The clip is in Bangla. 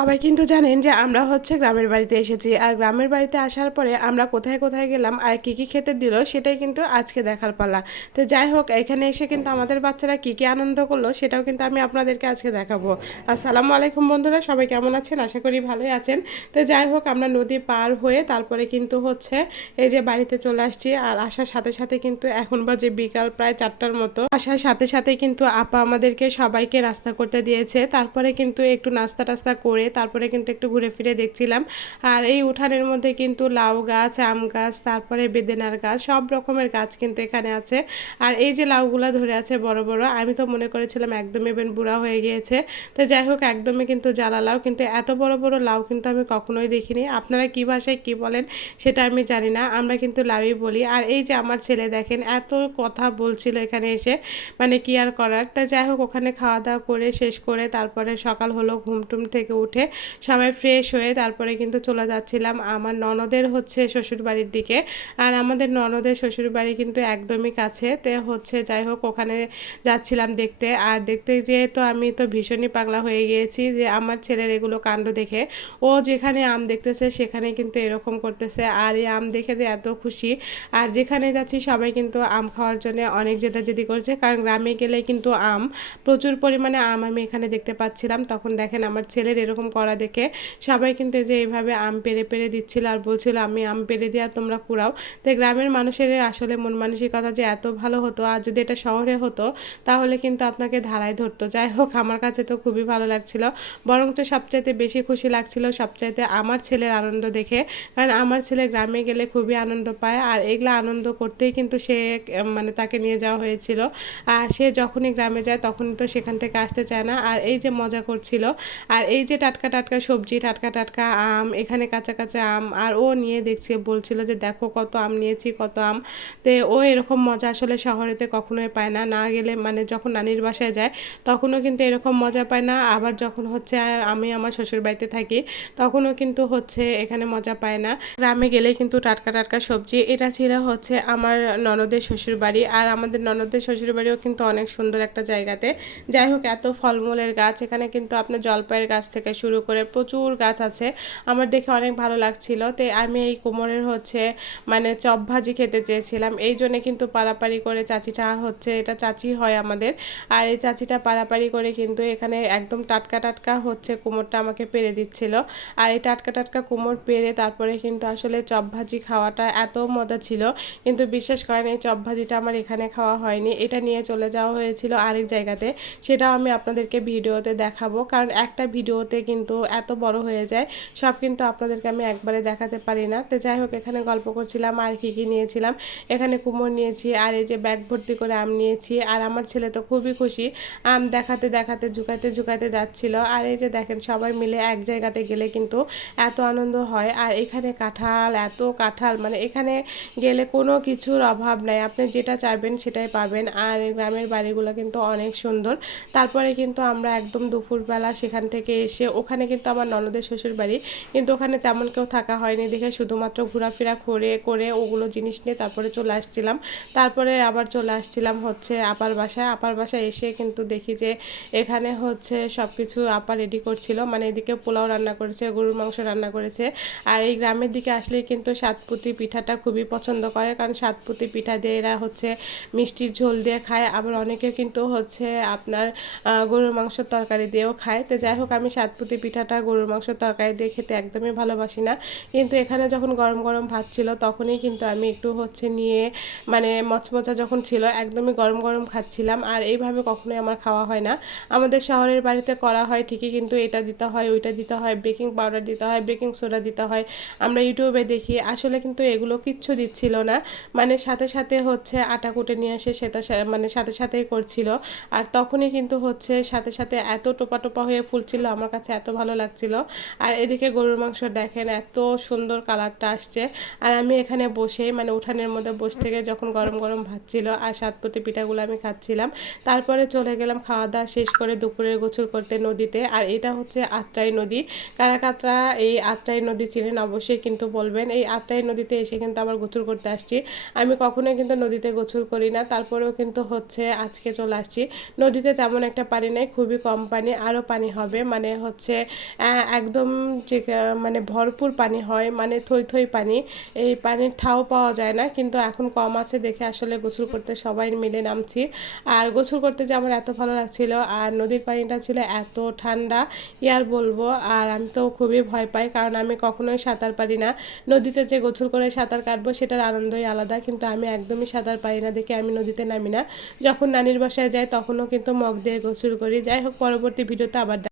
সবাই কিন্তু জানেন যে আমরা হচ্ছে গ্রামের বাড়িতে এসেছি, আর গ্রামের বাড়িতে আসার পরে আমরা কোথায় কোথায় গেলাম আর কি কি খেতে দিল সেটাই কিন্তু আজকে দেখার পালা। তো যাই হোক, এখানে এসে কিন্তু আমাদের বাচ্চারা কি কি আনন্দ করলো সেটাও কিন্তু আমি আপনাদেরকে আজকে দেখাবো। আসসালামু আলাইকুম বন্ধুরা, সবাই কেমন আছেন? আশা করি ভালোই আছেন। তো যাই হোক, আমরা নদী পার হয়ে তারপরে কিন্তু হচ্ছে এই যে বাড়িতে চলে আসছি, আর আসার সাথে সাথে কিন্তু এখন বাজে বিকাল প্রায় 4টার মতো। আসার সাথে সাথে কিন্তু আপা আমাদেরকে সবাইকে নাস্তা করতে দিয়েছে, তারপরে কিন্তু একটু নাস্তা টাস্তা করে তারপরে কিন্তু একটু ঘুরে ফিরে দেখছিলাম। আর এই উঠানের মধ্যে কিন্তু লাউ গাছ, আম গাছ, তারপরে বেদেনার গাছ, সব রকমের গাছ কিন্তু এখানে আছে। আর এই যে লাউগুলা ধরে আছে বড় বড়, আমি তো মনে করেছিলাম একদম ইভেন বুড়া হয়ে গিয়েছে। তো যাই হোক, একদমই কিন্তু জ্বালা লাউ, কিন্তু এত বড় বড় লাউ কিন্তু আমি কখনোই দেখিনি। আপনারা কী ভাষায় কী বলেন সেটা আমি জানি না, আমরা কিন্তু লাউই বলি। আর এই যে আমার ছেলে দেখেন এত কথা বলছিল এখানে এসে, মানে কি আর করার। তা যাই হোক, ওখানে খাওয়া দাওয়া করে শেষ করে তারপরে সকাল হলো, ঘুমটুম থেকে উঠে সবাই ফ্রেশ হয়ে তারপরে কিন্তু চলে যাচ্ছিলাম আমার ননদের হচ্ছে শ্বশুরবাড়ির দিকে। আর আমাদের ননদের শ্বশুরবাড়ি কিন্তু একদমই কাছে, তে হচ্ছে যাই হোক ওখানে যাচ্ছিলাম দেখতে। আর দেখতে যেয়ে তো আমি তো ভীষণই পাগলা হয়ে গিয়েছি যে আমার ছেলের এগুলো কাণ্ড দেখে। ও যেখানে আম দেখতেছে সেখানে কিন্তু এরকম করতেছে, আর এই আম দেখে যে এত খুশি। আর যেখানে যাচ্ছি সবাই কিন্তু আম খাওয়ার জন্য অনেক জেদাজেদি করছে, কারণ গ্রামে গেলে কিন্তু আম প্রচুর পরিমাণে আম আমি এখানে দেখতে পাচ্ছিলাম। তখন দেখেন আমার ছেলের এরকম করা দেখে সবাই কিন্তু যে এইভাবে আম পেড়ে পেড়ে দিচ্ছিল আর বলছিল আমি আম পেড়ে দিই আর তোমরা কুড়াও। তো গ্রামের মানুষের আসলে মন মানসিকতা যে এত ভালো হতো, আর যদি এটা শহরে হতো তাহলে কিন্তু আপনাকে ধারায় ধরতো। যাই হোক, আমার কাছে তো খুবই ভালো লাগছিল, বরঞ্চ সবচাইতে বেশি খুশি লাগছিল সবচাইতে আমার ছেলের আনন্দ দেখে। কারণ আমার ছেলে গ্রামে গেলে খুবই আনন্দ পায়, আর এগুলো আনন্দ করতেই কিন্তু সে মানে তাকে নিয়ে যাওয়া হয়েছিল। আর সে যখনই গ্রামে যায় তখনই তো সেখান থেকে আসতে চায় না। আর এই যে মজা করছিল, আর এই যে টাটকা টাটকা সবজি, টাটকা টাটকা আম, এখানে কাঁচা কাঁচা আম, আর ও নিয়ে দেখছে, বলছিল যে দেখো কত আম নিয়েছি, কত আম। তো ও এরকম মজা আসলে শহরেতে কখনোই পায় না, না গেলে মানে যখন নানির বাসায় যায় তখনও কিন্তু এরকম মজা পায় না। আবার যখন হচ্ছে আমি আমার শ্বশুর বাড়িতে থাকি তখনও কিন্তু হচ্ছে এখানে মজা পায় না। গ্রামে গেলে কিন্তু টাটকা টাটকা সবজি। এটা ছিল হচ্ছে আমার ননদের শ্বশুর বাড়ি, আর আমাদের ননদের শ্বশুর বাড়িও কিন্তু অনেক সুন্দর একটা জায়গাতে। যাই হোক, এত ফলমূলের গাছ এখানে কিন্তু আপনার জলপাইয়ের গাছ থেকে শুরু করে প্রচুর গাছ আছে, আমার দেখে অনেক ভালো লাগছিল। তো আমি এই কোমরের হচ্ছে মানে চপ ভাজি খেতে চেয়েছিলাম, এই জন্যে কিন্তু পারাপারি করে চাচিটা হচ্ছে, এটা চাচি হয় আমাদের, আর এই চাচিটা পারাপারি করে কিন্তু এখানে একদম টাটকা টাটকা হচ্ছে কুমোরটা আমাকে পেরে দিচ্ছিল। আর এই টাটকা টাটকা কুমোর পেরে তারপরে কিন্তু আসলে চপ ভাজি খাওয়াটা এত মজা ছিল। কিন্তু বিশ্বাস করেন, এই চপ ভাজিটা আমার এখানে খাওয়া হয়নি, এটা নিয়ে চলে যাওয়া হয়েছিল আরেক জায়গাতে। সেটাও আমি আপনাদেরকে ভিডিওতে দেখাবো, কারণ একটা ভিডিওতে কিন্তু এত বড় হয়ে যায়, সব কিন্তু আপনাদেরকে আমি একবারে দেখাতে পারি না। তো যাই হোক, এখানে গল্প করছিলাম আর কী কী নিয়েছিলাম। এখানে কুমড়ো নিয়েছি, আর এই যে ব্যাগ ভর্তি করে আম নিয়েছি, আর আমার ছেলে তো খুবই খুশি, আম দেখাতে দেখাতে ঝুঁকাতে ঝুঁকাতে যাচ্ছিল। আর এই যে দেখেন, সবাই মিলে এক জায়গাতে গেলে কিন্তু এত আনন্দ হয়। আর এখানে কাঁঠাল, এত কাঁঠাল, মানে এখানে গেলে কোনো কিছুর অভাব নাই, আপনি যেটা চাইবেন সেটাই পাবেন। আর গ্রামের বাড়িগুলো কিন্তু অনেক সুন্দর। তারপরে কিন্তু আমরা একদম দুপুরবেলা সেখান থেকে এসে, ওখানে কিন্তু আমার ননদের শ্বশুর বাড়ি, কিন্তু ওখানে তেমন কেউ থাকা হয়নি দেখে শুধুমাত্র ঘোরাফেরা করে করে ওগুলো জিনিস নিয়ে তারপরে চলে আসছিলাম। তারপরে আবার চলে আসছিলাম হচ্ছে আপার বাসায়। আপার বাসায় এসে কিন্তু দেখি যে এখানে হচ্ছে সব কিছু আপা রেডি করছিল, মানে এদিকে পোলাও রান্না করেছে, গরুর মাংস রান্না করেছে। আর এই গ্রামের দিকে আসলে কিন্তু সাতপুতি পিঠাটা খুবই পছন্দ করে, কারণ সাতপুতি পিঠা দিয়ে এরা হচ্ছে মিষ্টির ঝোল দিয়ে খায়, আবার অনেকে কিন্তু হচ্ছে আপনার গরুর মাংসের তরকারি দিয়েও খায়। তো যাই হোক, আমি সাতপুতি পিঠাটা গরুর মাংসের তরকারি দিয়ে খেতে একদমই ভালোবাসি না, কিন্তু এখানে যখন গরম গরম ভাত ছিল তখনই কিন্তু আমি একটু হচ্ছে নিয়ে, মানে মচমচা যখন ছিল একদমই গরম গরম খাচ্ছিলাম। আর এইভাবে কখনোই আমার খাওয়া হয় না, আমাদের শহরের বাড়িতে করা হয় ঠিকই, কিন্তু এটা দিতে হয়, ওইটা দিতে হয়, বেকিং পাউডার দিতে হয়, বেকিং সোডা দিতে হয়, আমরা ইউটিউবে দেখি, আসলে কিন্তু এগুলো কিচ্ছু দিচ্ছিল না। মানে সাথে সাথে হচ্ছে আটা কুটে নিয়ে এসে সেটা মানে সাথে সাথেই করছিল। আর তখনই কিন্তু হচ্ছে সাথে সাথে এত টোপা টোপা হয়ে ফুলছিল, আমার কাছে এত ভালো লাগছিল। আর এদিকে গরুর মাংস দেখেন এত সুন্দর কালারটা আসছে, আর আমি এখানে বসে মানে উঠানের মধ্যে বসে থেকে যখন গরম গরম ভাত ছিল আর সাতপতি পিঠাগুলো আমি খাচ্ছিলাম। তারপরে চলে গেলাম খাওয়া দাওয়া শেষ করে দুপুরের গোসল করতে নদীতে। আর এটা হচ্ছে আত্রাই নদী, কারা কারা এই আত্রাই নদী চিনেন অবশ্যই কিন্তু বলবেন। এই আত্রাই নদীতে এসে কিন্তু আবার গোসল করতে আসছি, আমি কখনোই কিন্তু নদীতে গোসল করি না, তারপরেও কিন্তু হচ্ছে আজকে চলে আসছি। নদীতে তেমন একটা পানি নেই, খুবই কম পানি, আরও পানি হবে, মানে হচ্ছে হচ্ছে একদম যে মানে ভরপুর পানি হয়, মানে থই থই পানি, এই পানির ঠাও পাওয়া যায় না, কিন্তু এখন কম আছে দেখে আসলে গোসল করতে সবাই মিলে নামছি। আর গোসল করতে যে আমার এত ভালো লাগছিল, আর নদীর পানিটা ছিল এত ঠান্ডা আর বলবো। আর আমি তো খুবই ভয় পাই, কারণ আমি কখনোই সাঁতার পারি না। নদীতে যে গোসল করে সাঁতার কাটবো সেটার আনন্দই আলাদা, কিন্তু আমি একদমই সাঁতার পারি না দেখে আমি নদীতে নামি না। যখন নানির বাসায় যাই তখনও কিন্তু মগ দিয়ে গোসল করি। যাই হোক, পরবর্তী ভিডিওতে আবার